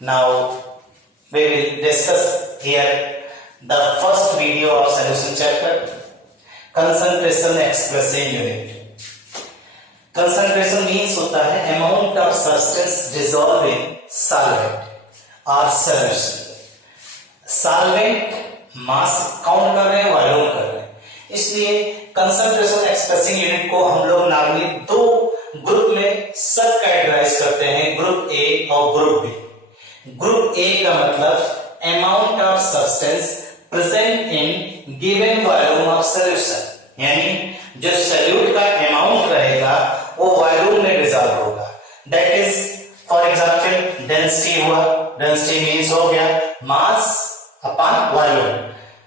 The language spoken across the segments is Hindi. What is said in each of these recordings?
Now we will discuss here the first video of solution chapter, concentration expressing unit. Concentration means होता है amount of substance dissolved in solvent or solution. Solvent mass count कर रहे हैं, वॉल्यूम कर रहे हैं, इसलिए कंसंट्रेशन एक्सप्रेसिंग यूनिट को हम लोग नॉर्मली दो ग्रुप में सब कैटेगराइज करते हैं, ग्रुप ए और ग्रुप बी। ग्रुप ए का मतलब amount of substance present in given volume of solution, यानी जो सॉल्यूट का अमाउंट रहेगा वो वॉल्यूम में डिसॉल्व होगा। That is for example density हुआ, डेंसिटी मींस हो गया मास अपॉन वॉल्यूम,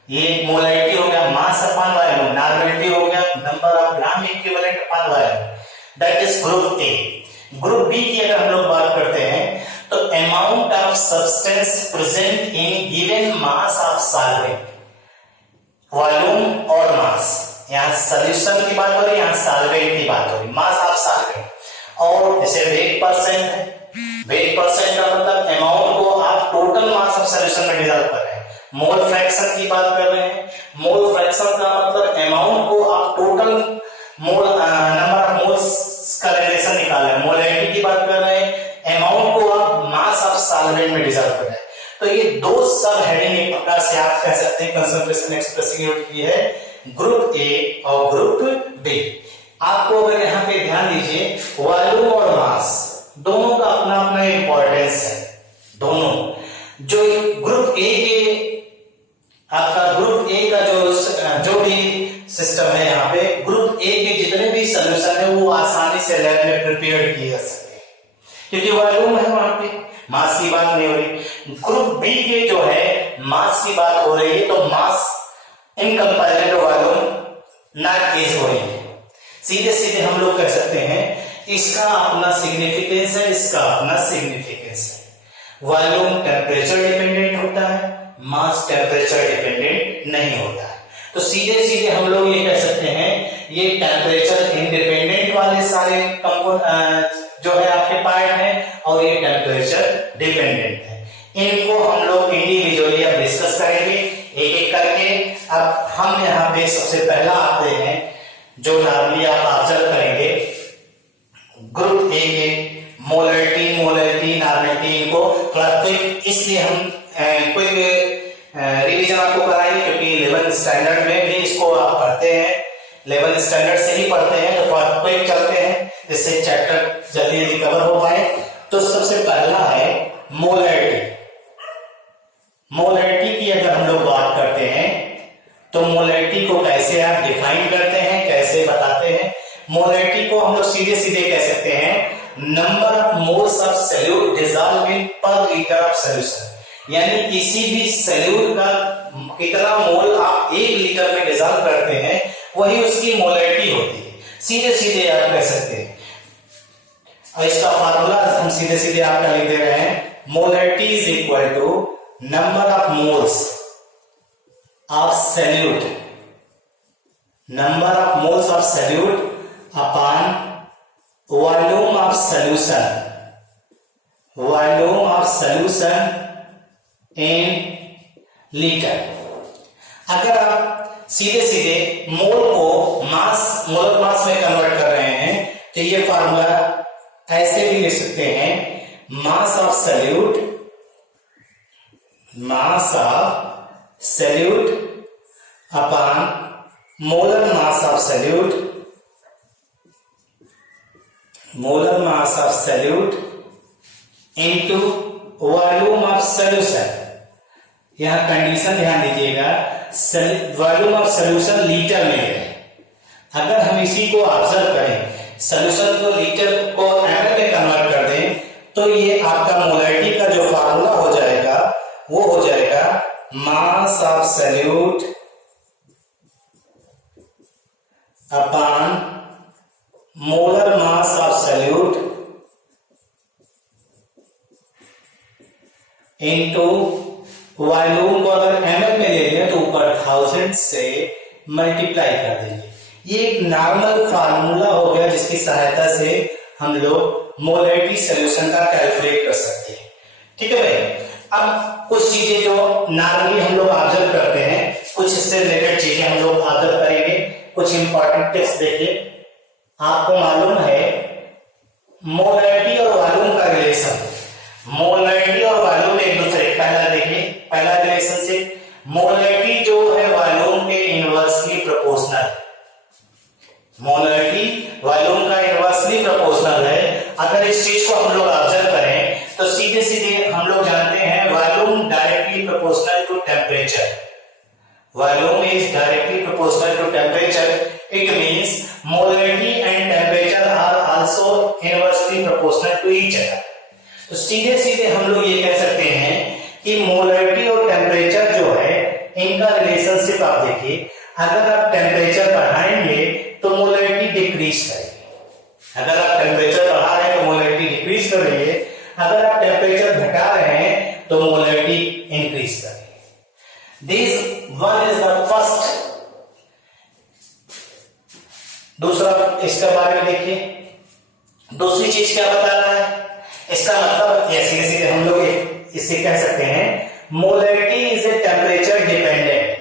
ये मोलैरिटी हो गया मास अपॉन वॉल्यूम, नॉर्मेलिटी हो गया number of gram equivalent upon volume. That is group A. Group B की अगर हम लोग बात करते हैं तो amount of substance present in given mass of solvent, volume और मास, यहां सॉल्यूशन की बात हो रही है, यहां सॉल्वेंट की बात हो रही है, मास ऑफ सॉल्वेंट। और जैसे वेट परसेंट है, वेट परसेंट का मतलब अमाउंट को आप टोटल मास ऑफ सॉल्यूशन में डिसॉल्व कर रहे हैं। मोल फ्रैक्शन की बात कर रहे हैं, मोल फ्रैक्शन का मतलब अमाउंट को आप total mole number of moles का रिलेशन निकाल रहे हैं। मोलैरिटी की बात कर रहे हैं, अमाउंट को आप मास ऑफ सॉल्वेंट में डिसॉल्व कर रहे हैं। तो ये दो सब हेडिंग एक प्रकार से आप कह सकते हैं कंसंट्रेशन एक्सप्रेसिंग यूनिट की है, ग्रुप ए और ग्रुप बी। आपको अगर यहाँ पे ध्यान दीजिए, वॉल्यूम और मास दोनों का अपना अपना इंपॉर्टेंस है। दोनों जो ग्रुप ए के आपका ग्रुप ए का जो भी सिस्टम है, यहाँ पे ग्रुप ए के जितने भी सॉल्यूशन है वो आसानी से लैब में प्रिपेयर किए जा सकते हैं, क्योंकि वॉल्यूम है, वहां पे मास की बात नहीं हो रही। ग्रुप बी के जो है मास की बात हो रही है, तो mass in comparison to volume not is हो रही है। सीधे सीधे हम लोग कह सकते हैं इसका अपना सिग्निफिकेंस है, इसका अपना सिग्निफिकेंस है। वॉल्यूम टेम्परेचर डिपेंडेंट होता है, मास टेम्परेचर डिपेंडेंट नहीं होता है। तो सीधे सीधे हम लोग ये कह सकते हैं ये टेम्परेचर इंडिपेंडेंट वाले सारे जो है आपके पार्ट है, और ये टेम्परेचर डिपेंडेंट है। इनको हम लोग इंडिविजुअली अब डिस्कस करेंगे एक एक करके। अब हम यहाँ पे सबसे पहला आते हैं जो नॉर्मली आप ऑब्जर्व करेंगे, ग्रुप ए के मोलैरिटी, नॉर्मेलिटी को थोड़ा क्विक, इसलिए हम क्विक रिवीजन आपको कराएंगे, क्योंकि 11th स्टैंडर्ड में भी इसको आप पढ़ते हैं, 11th स्टैंडर्ड से ही पढ़ते हैं, तो थोड़ा क्विक चलते हैं जिससे चैप्टर जल्दी जल्दी कवर हो पाए। तो सबसे पहला है मोलैरिटी। मोलैरिटी की अगर हम लोग बात करते हैं तो मोलैरिटी को कैसे आप डिफाइन करते हैं, कैसे बताते हैं? मोलैरिटी को हम लोग सीधे सीधे कह सकते हैं number of moles of solute dissolve in पर लीटर ऑफ सॉल्यूशन, यानी किसी भी सॉल्यूट का कितना मोल आप 1 लीटर में डिसॉल्व करते हैं वही उसकी मोलैरिटी होती है। सीधे सीधे आप कह सकते हैं, और इसका फार्मूला हम सीधे सीधे आपका लिख दे रहे हैं, molarity is equal to number of moles of solute, number of moles of solute upon volume of solution, volume of solution in litre. अगर आप सीधे सीधे मोल को मास, मोलर मास में कन्वर्ट कर रहे हैं तो ये फार्मूला ऐसे भी लिख सकते हैं, mass of solute, mass of solute upon molar mass of solute, molar mass of solute into volume of solution. यहां कंडीशन ध्यान दीजिएगा, वॉल्यूम ऑफ सॉल्यूशन लीटर में है। अगर हम इसी को ऑब्जर्व करें, सॉल्यूशन को लीटर को एमएल में कन्वर्ट कर दें, तो ये आपका मोलैरिटी का जो फार्मूला हो जाएगा वो हो जाएगा mass of solute upon molar mass of solute into volume को अगर एमएल में ले लें तो ऊपर 1000 से मल्टीप्लाई कर देंगे। ये एक नॉर्मल फार्मूला हो गया जिसकी सहायता से हम लोग मोलैरिटी सॉल्यूशन का कैलकुलेट कर सकते हैं। ठीक है भाई। अब कुछ चीजें जो नॉर्मली हम लोग ऑब्जर्व करते हैं, कुछ इससे रिलेटेड चीजें हम लोग ऑब्जर्व करेंगे। कुछ इंपॉर्टेंट टिप्स देखिए। आपको मालूम है मोलैरिटी और वॉल्यूम का रिलेशन, मोलैरिटी और वॉल्यूम एक दूसरे, पहला देखिए, पहला रिलेशनशिप, मोलैरिटी जो है वॉल्यूम के इनवर्सली प्रोपोर्शनल, मोलैरिटी वॉल्यूम का इनवर्सली प्रोपोर्शनल है। अगर इस चीज को हम लोग ऑब्जर्व करें तो सीधे सीधे हम लोग जानते हैं volume directly proportional to temperature, volume is directly proportional to temperature, it means molarity and temperature are also inversely proportional to each other. तो सीधे सीधे हम लोग ये कह सकते हैं कि मोलैरिटी और टेम्परेचर जो है इनका रिलेशनशिप आप देखिए, अगर आप टेम्परेचर बढ़ाएंगे तो मोलैरिटी डिक्रीज करेगी, अगर आप टेम्परेचर बढ़ा रहे हैं तो मोलैरिटी डिक्रीज करेंगे, अगर आप टेम्परेचर घटा रहे हैं तो मोलैरिटी इंक्रीज करेगी। This one is the first. दूसरा इसके बारे में देखिए, दूसरी चीज क्या बता रहा है, इसका मतलब सीधे सीधे हम लोग इससे कह सकते हैं molarity is a temperature dependent,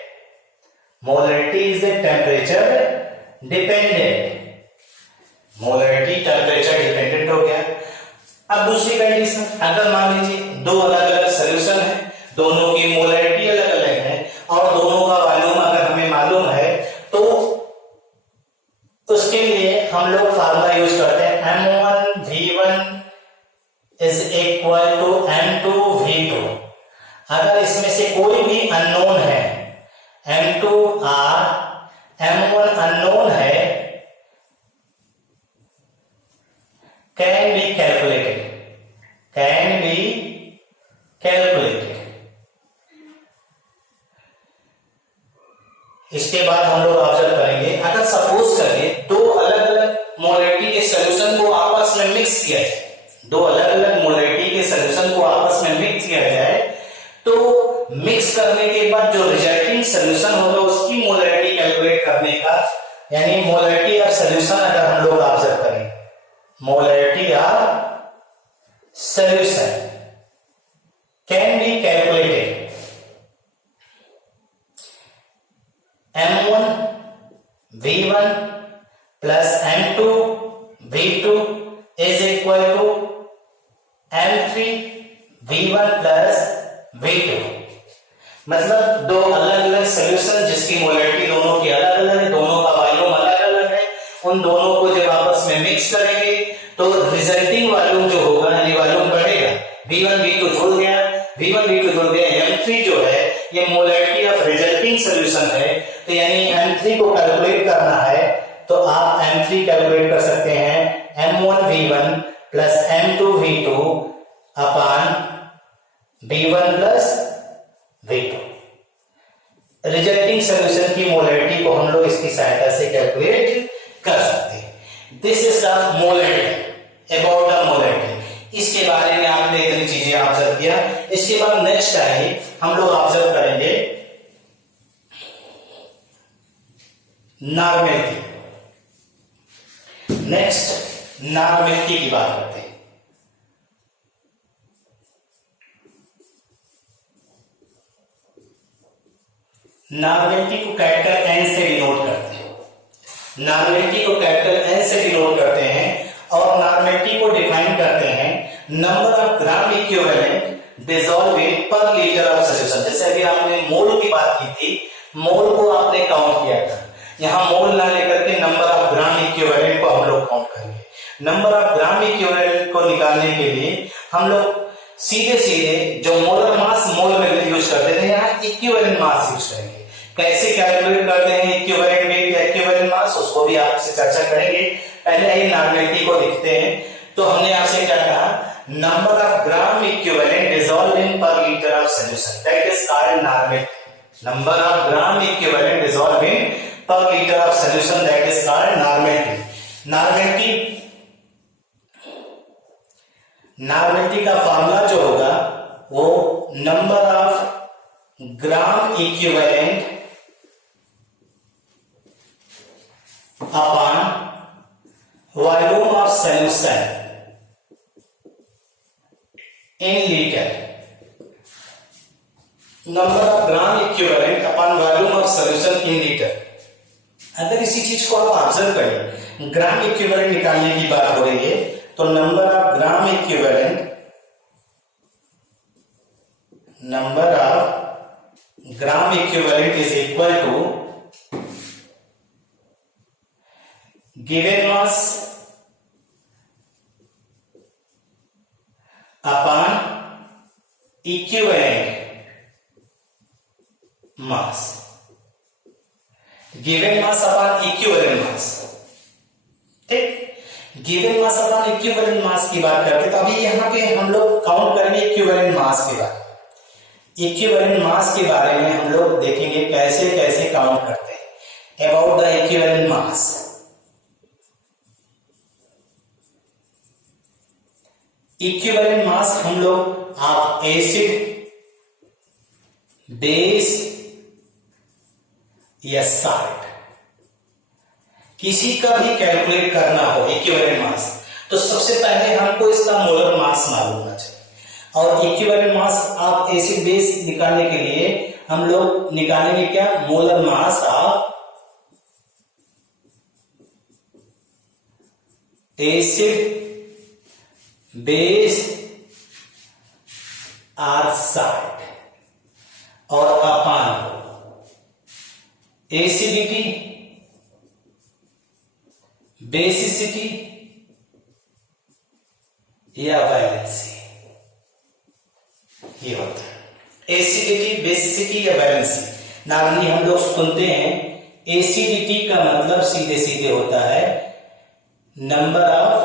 molarity is a temperature dependent, molarity temperature dependent हो गया। अब दूसरी कंडीशन, अगर मान लीजिए दो अलग अलग सॉल्यूशन है, दोनों की मोलैरिटी अलग अलग है और दोनों का वॉल्यूम अगर हमें मालूम है तो उसके लिए हम लोग फार्मूला यूज करते हैं M1V1 is equal to M2V2। अगर इसमें से कोई भी अननोन है, M2R, M1 अननोन है, can be calculated, can be calculated. इसके बाद हम लोग ऑब्जर्व करेंगे, अगर सपोज करिए दो अलग अलग मोलैरिटी के सॉल्यूशन को आपस में मिक्स किया जाए, दो अलग अलग मोलैरिटी के सॉल्यूशन को आपस में मिक्स किया जाए तो मिक्स करने के बाद जो रिजल्टिंग सॉल्यूशन होगा उसकी मोलैरिटी कैलकुलेट करने का, यानी मोलैरिटी ऑफ सॉल्यूशन अगर हम लोग ऑब्जर्व करें, molarity of solution can be calculated M1V1 plus M2V2 is equal to M3V1 plus V2। मतलब दो अलग अलग सॉल्यूशन जिसकी मोलैरिटी दोनों की अलग अलग है, दोनों का वॉल्यूम अलग अलग है, उन दोनों को जब आपस में मिक्स करेंगे तो रिजल्टिंग वॉल्यूम जो होगा यानी वॉल्यूम बढ़ेगा, V1 V2 जुड़ गया, V1 V2 जुड़ गया, M3 जो है ये मोलैरिटी ऑफ रिजल्टिंग सॉल्यूशन है, तो यानी M3 को कैलकुलेट करना है तो आप M3 कैलकुलेट कर सकते हैं M1V1 प्लस M2V2 अपान V1 plus V2। Resulting solution की मोलैरिटी को हम लोग इसकी सहायता से कैलकुलेट कर सकते हैं। This is the molarity, about the molarity. इसके बारे में आपने इतनी चीजें ऑब्जर्व किया। इसके बाद नेक्स्ट आए हम लोग ऑब्जर्व करेंगे नॉर्मैलिटी। नेक्स्ट नॉर्मैलिटी की बात करते हैं। नॉर्मैलिटी को कैपिटल N से डिनोट करते हैं, नॉर्मैलिटी को कैपिटल N से डिनोट करते हैं और नॉर्मैलिटी को डिफाइन करते हैं नंबर ऑफ ग्राम इक्विवेलेंट डिसॉल्वेंट पर लीटर ऑफ सॉल्यूशन। जैसे अभी आपने मोल की बात की थी, मोल को आपने काउंट किया था, यहां मोल ना लेकर के नंबर ऑफ ग्राम इक्विवेलेंट को हम लोग काउंट करेंगे। नंबर ऑफ ग्राम इक्विवेलेंट को निकालने के लिए हम लोग सीधे सीधे जो मोलर मास मोल में यूज करते थे, यहाँ इक्विवेलेंट मास यूज करेंगे। कैसे कैलकुलेट करते हैं इक्विवेलेंट वेट या इक्विवेलेंट मास, उसको भी आपसे चर्चा करेंगे। पहले ही नॉर्मैलिटी को लिखते हैं। तो हमने आपसे क्या कहा, number of gram equivalent dissolving per litre of solution, that is called normality. Number of gram equivalent dissolving per litre of solution, that is called normality. Normality का फार्मूला जो होगा वो number of gram equivalent upon volume of solution in litre. Number of gram equivalent upon volume of solution in litre. अगर इसी चीज को आप ऑब्जर्व करें, ग्राम इक्विवेलेंट निकालने की बात हो रही है, तो number of gram equivalent is equal to given mass upon equivalent mass. Given mass upon equivalent mass, ठीक। Given mass upon equivalent mass की बात करते तो अभी यहां पे हम लोग काउंट करेंगे इक्विवेलेंट मास के बारे में। इक्विवेलेंट मास के बारे में हम लोग देखेंगे कैसे कैसे काउंट करते हैं। About the equivalent mass, equivalent mass हम लोग आप एसिड, बेस या साल्ट किसी का भी कैलकुलेट करना हो इक्विवेलेंट मास, तो सबसे पहले हमको इसका मोलर मास मालूम होना चाहिए। और इक्विवेलेंट मास आप एसिड बेस निकालने के लिए हम लोग निकालेंगे क्या, molar mass of acid, base और साल्ट, और अपॉन एसिडिटी, बेसिसिटी या वैलेंसी, ये होता है एसिडिटी, बेसिसिटी या वैलेंसी। नॉर्मली हम लोग सुनते हैं एसिडिटी का मतलब सीधे सीधे होता है number of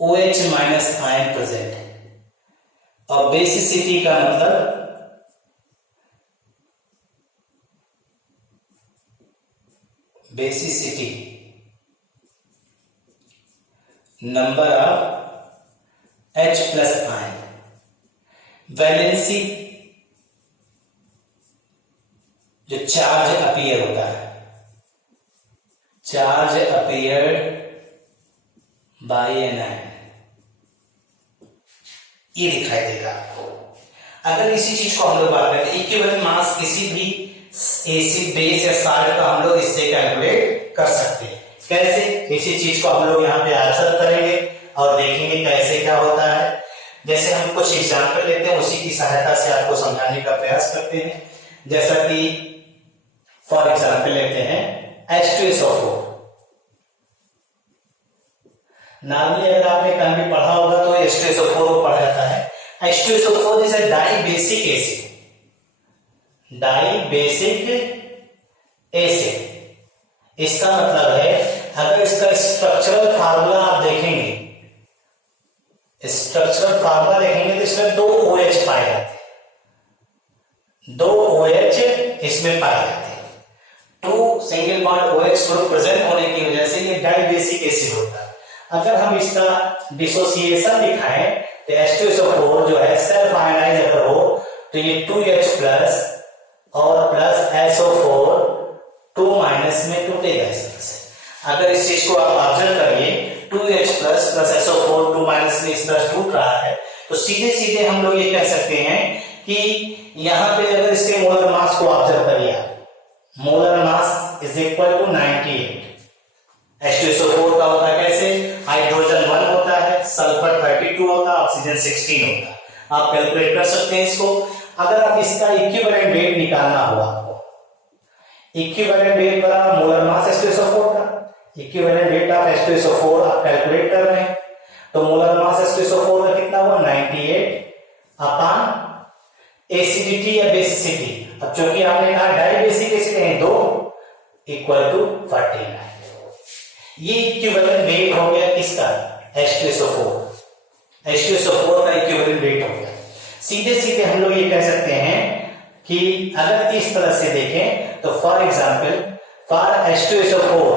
OH minus ion present, और बेसिसिटी का मतलब basicity number of H plus ion. Valency जो चार्ज अपीयर होता है, charge appeared by an ion, ये दिखाई देगा आपको। अगर इसी चीज को हम लोग बात करें, इक्विवेलेंट मास किसी भी एसिड, बेस या साल्ट का हम लोग इससे कैलकुलेट कर सकते हैं। कैसे, इसी चीज को हम लोग यहाँ पे आंसर करेंगे और देखेंगे कैसे क्या होता है। जैसे हम कुछ एग्जाम्पल लेते हैं, उसी की सहायता से आपको समझाने का प्रयास करते हैं। जैसा कि फॉर एग्जाम्पल लेते हैं H2SO4। नॉर्मली अगर आपने कहीं भी पढ़ा होगा तो H2SO4 को पढ़ा जाता है। H2SO4 is a dibasic acid, dibasic acid. इसका मतलब है, अगर इसका स्ट्रक्चरल फार्मूला आप देखेंगे, स्ट्रक्चरल फार्मूला देखेंगे तो इसमें 2 OH पाए जाते हैं, 2 OH इसमें पाए जाते हैं। 2 single bond OH group present होने की वजह से ये डाइबेसिक एसिड होता है। अगर हम इसका डिसोसिएशन दिखाएं तो H2SO4 जो है सेल्फ आयनाइज अगर हो तो ये 2H प्लस और प्लस SO4 2 माइनस में टूटेगा इस तरह से। अगर इस चीज को आप ऑब्जर्व करिए, 2H plus plus SO4 2 minus में इस तरह टूट रहा है, तो सीधे सीधे हम लोग ये कह सकते हैं कि यहाँ पे अगर इसके मोलर मास को ऑब्जर्व करिए, molar mass is equal to 98। H2SO4 का होता है कैसे, हाइड्रोजन 1 होता है, सल्फर 32 होता है, ऑक्सीजन 16 होता है। आप कैलकुलेट कर सकते हैं इसको। अगर आप इसका इक्विवेलेंट वेट निकालना हो, आपको इक्विवेलेंट वेट बराबर मोलर मास H2SO4 का, इक्विवेलेंट वेट ऑफ H2SO4 आप कैलकुलेट कर रहे हैं, तो मोलर मास H2SO4 का कितना हुआ 98 अपॉन एसिडिटी या बेसिसिटी। अब चूंकि आपने कहा डाइबेसिक एसिड है 2 इक्वल टू 49। ये इक्विवेलेंट वेट हो गया किसका, H2SO4। H2SO4 का इक्विवेलेंट वेट हो गया। सीधे सीधे हम लोग ये कह सकते हैं कि अगर इस तरह से देखें तो for example for H2SO4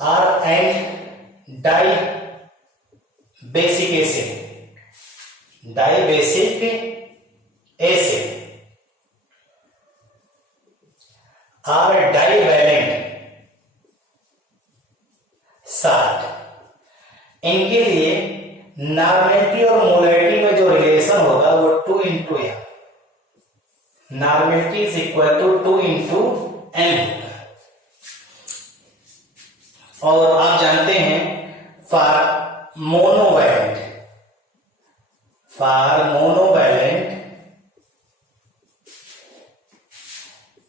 R and dibasic acid, dibasic acid और डाइवैलेंट साल्ट, इनके लिए नॉर्मेलिटी और मोलैरिटी में जो रिलेशन होगा वो 2 into M, normality is equal to 2 into M होगा। और आप जानते हैं फॉर मोनोवैलेंट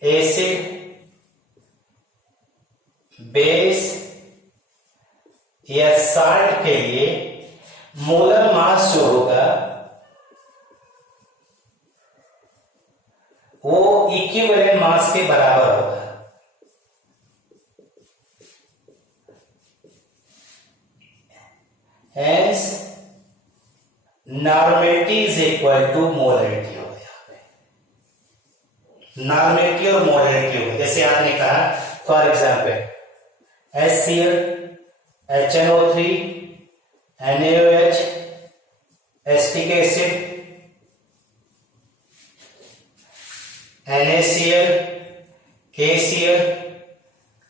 एसिड, बेस या साल्ट के लिए मोलर मास जो होगा वो इक्विवेलेंट मास के बराबर होगा। Hence normality is equal to molarity हो गया, नॉर्मेलिटी और मोलैरिटी हो गया। जैसे आपने कहा for example HCl, HNO3, NaOH, acetic acid, NaCl, KCl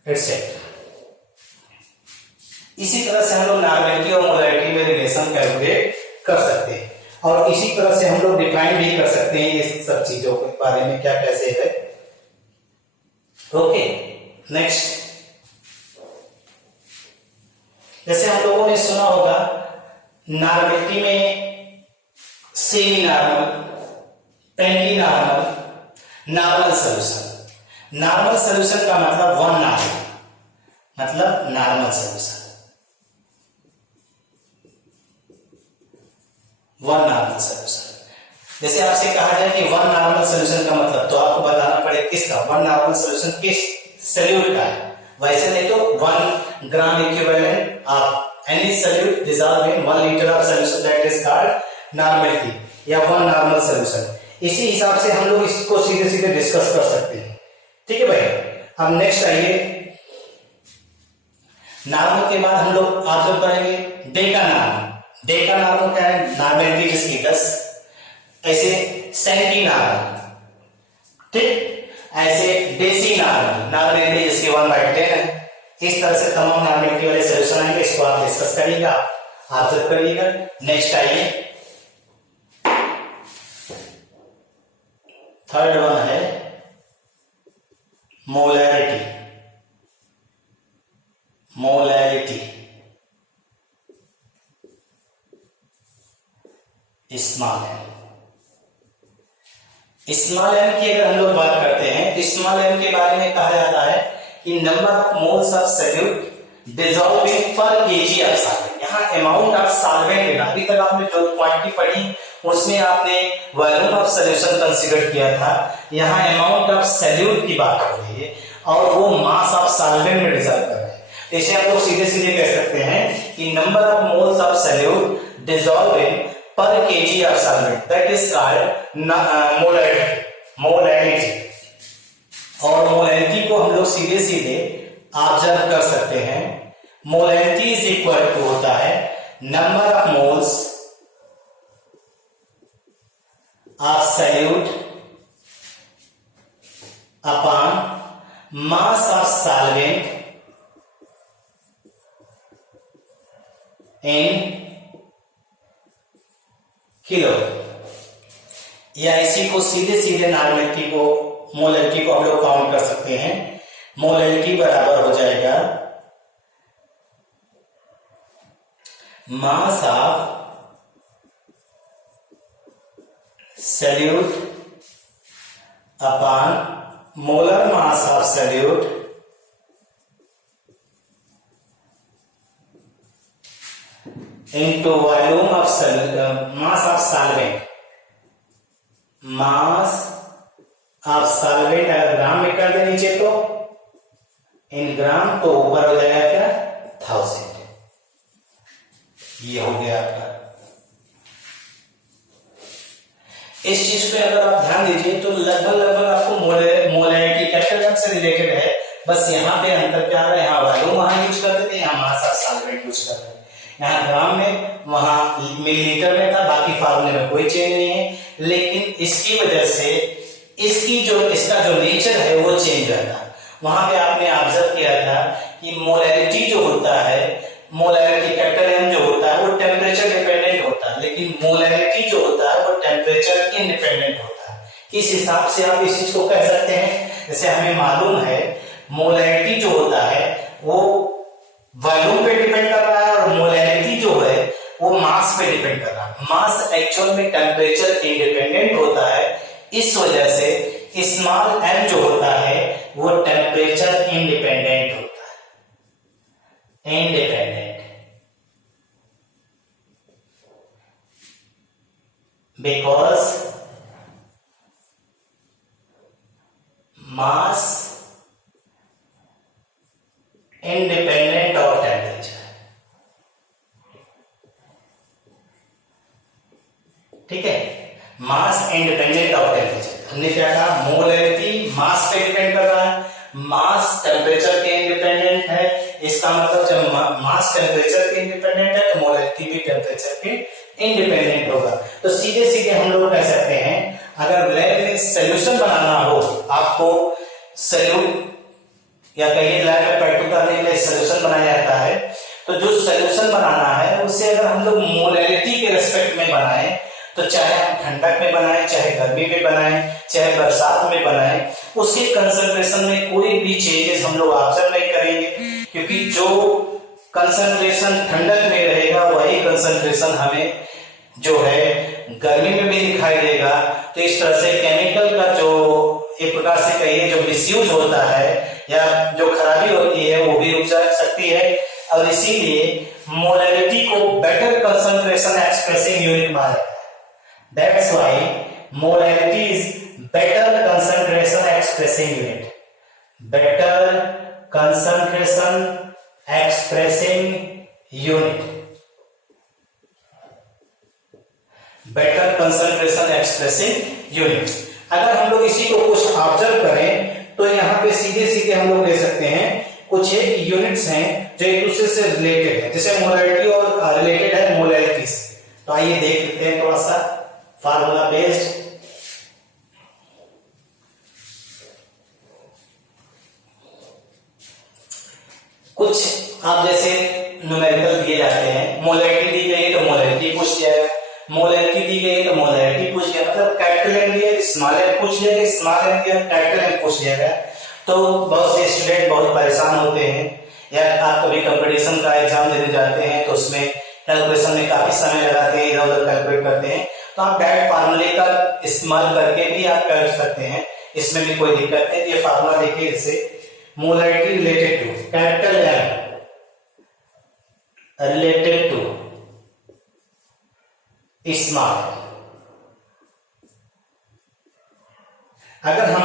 etcetera. इसी तरह से हम लोग नॉर्मेलिटी और मोलैरिटी में रिलेशन कैलकुलेट कर सकते हैं, और इसी तरह से हम लोग डिफाइन भी कर सकते हैं इस सब चीजों के बारे में क्या कैसे है। ओके, नेक्स्ट, जैसे हम लोगों ने सुना होगा नॉर्मेलिटी में semi normal, penta normal, normal solution. Normal solution का मतलब वन नॉर्मल, मतलब normal solution, one normal solution. जैसे आपसे कहा जाए कि वन नॉर्मल सॉल्यूशन का मतलब, तो आपको बताना पड़ेगा किसका, वन नॉर्मल सॉल्यूशन किस सॉल्यूट का है। वैसे नहीं तो 1 gram equivalent of any solute dissolve in 1 litre of solution, that is called normality या वन नॉर्मल सॉल्यूशन। इसी हिसाब से हम लोग इसको सीधे सीधे डिस्कस कर सकते हैं। ठीक है भाई, अब नेक्स्ट आइए, नॉर्मल के बाद हम लोग ऑब्जर्व करेंगे डेका नॉर्मल। डेका नॉर्मल क्या है, नॉर्मेलिटी जिसकी 10, ऐसे सेंटी नॉर्मल, ठीक, ऐसे डेसी नॉर्मल, नॉर्मेलिटी जिसकी 1/10 है। इस तरह से तमाम नॉर्मेलिटी वाले सॉल्यूशन आएंगे, इसको आप डिस्कस करिएगा, ऑब्जर्व करिएगा। नेक्स्ट आइए, थर्ड वन है molarity. Molarity small M. Small M की अगर हम लोग बात करते हैं तो स्मॉल एम के बारे में कहा जाता है कि number of moles of solute dissolving per KG of solvent. यहाँ अमाउंट ऑफ सॉल्वेंट लेना, अभी तक आपने जो क्वांटिटी पढ़ी उसमें आपने वॉल्यूम ऑफ सॉल्यूशन कंसीडर किया था, यहाँ अमाउंट ऑफ सॉल्यूट की बात हो रही है और वो मास ऑफ सॉल्वेंट में डिसॉल्व कर रहे हैं। इसे हम लोग सीधे सीधे कह सकते हैं कि number of moles of solute dissolving per KG of solvent, that is called molarity. और मोलैरिटी को हम लोग सीधे सीधे ऑब्जर्व कर सकते हैं। मोलैरिटी इज इक्वल टू होता है number of moles of solute upon mass of solvent in kilo, या इसी को सीधे सीधे नॉर्मेलिटी को, मोलैरिटी को हम लोग काउंट कर सकते हैं। मोलैरिटी बराबर हो जाएगा mass of solute upon molar mass of solute into volume of mass of solvent। Mass of solvent अगर ग्राम में कर दे नीचे तो इन ग्राम, तो ऊपर हो जाएगा क्या 1000। ये हो गया आपका। इस चीज पे अगर आप ध्यान दीजिए तो लगभग आपको मोलैरिटी कैपिटल से रिलेटेड है, बस यहाँ पे अंतर क्या है, यहाँ वॉल्यूम वहां यूज करते थे, यहाँ मास ऑफ सॉल्वेंट यूज करते थे। यहाँ ग्राम में, वहां मिलीलीटर में था, बाकी फार्मूले में कोई चेंज नहीं है, लेकिन इसकी वजह से इसका जो नेचर है वो चेंज रहता है। वहां पे आपने ऑब्जर्व किया था कि मोलैरिटी जो होता है, मोलैरिटी कैपिटल एम जो होता है वो टेम्परेचर डिपेंडेंट कि मोलैरिटी जो होता है वो टेम्परेचर इंडिपेंडेंट होता है। किस हिसाब से आप इस चीज को कह सकते हैं, जैसे हमें मालूम है मोलैरिटी जो होता है वो वॉल्यूम पे डिपेंड कर रहा है और मोलैरिटी जो है वो मास पे डिपेंड कर रहा है। मास एक्चुअल में टेम्परेचर इंडिपेंडेंट होता है, इस वजह से स्मॉल m जो होता है वो टेम्परेचर इंडिपेंडेंट होता है, independent, because mass independent of temperature. ठीक है, मास इंडिपेंडेंट ऑफ टेम्परेचर। हमने क्या कहा, मोलैरिटी मास पे डिपेंड कर रहा है, मास टेम्परेचर के इंडिपेंडेंट है। इसका मतलब जब मास टेम्परेचर के इंडिपेंडेंट है तो मोलैरिटी भी टेम्परेचर के इंडिपेंडेंट होगा। तो सीधे सीधे हम लोग कह सकते हैं, अगर लैब में सोल्यूशन बनाना हो, आपको सोल्यूट या कहिए लैब में प्रैक्टिस करने के लिए सोल्यूशन बनाया जाता है, तो जो सोल्यूशन बनाना है उसे अगर हम लोग मोलैरिटी के रेस्पेक्ट में बनाएं, तो चाहे हम ठंडक में बनाएं, चाहे गर्मी में बनाएं, चाहे बरसात में बनाएं, उसके कंसंट्रेशन में कोई भी चेंजेस हम लोग ऑब्जर्व नहीं करेंगे, क्योंकि जो कंसंट्रेशन ठंडक में रहेगा वही कंसंट्रेशन हमें जो है गर्मी में भी दिखाई देगा। तो इस तरह से केमिकल का जो एक प्रकार से कहिए जो मिसयूज होता है या जो खराबी होती है वो भी रुक जा सकती है, और इसीलिए मोलैरिटी को बेटर कंसंट्रेशन एक्सप्रेसिंग यूनिट माना जाता है। That's why molarity is better concentration expressing unit. Better concentration expressing unit. Better concentration expressing unit. अगर हम लोग इसी को कुछ ऑब्जर्व करें तो यहाँ पे सीधे सीधे हम लोग ले सकते हैं कुछ एक यूनिट्स हैं जो एक दूसरे से रिलेटेड है, जैसे मोलैरिटी और रिलेटेड है मोलैरिटी से। तो आइए देख लेते हैं थोड़ा सा फार्मूला बेस्ड। कुछ आप जैसे न्यूमेरिकल दिए जाते हैं, मोलैरिटी दी गई है तो मोलैरिटी पूछ जाएगा, मोलैरिटी दी गई है तो मोलैरिटी पूछ गया, मतलब कैपिटल एम दिया स्मॉल एम पूछ जाएगा, स्मॉल एम दिया कैपिटल एम पूछ जाएगा। तो बहुत से स्टूडेंट बहुत परेशान होते हैं, या आप कभी कंपटीशन का एग्जाम देने जाते हैं तो उसमें कैलकुलेशन में काफी समय लगाते हैं, इधर उधर कैलकुलेट करते हैं, तो आप डायरेक्ट फार्मूले का इस्तेमाल करके भी आप कर सकते हैं, इसमें भी कोई दिक्कत नहीं। ये फार्मूला देखिए, इससे molarity related to capital M related to small. अगर हम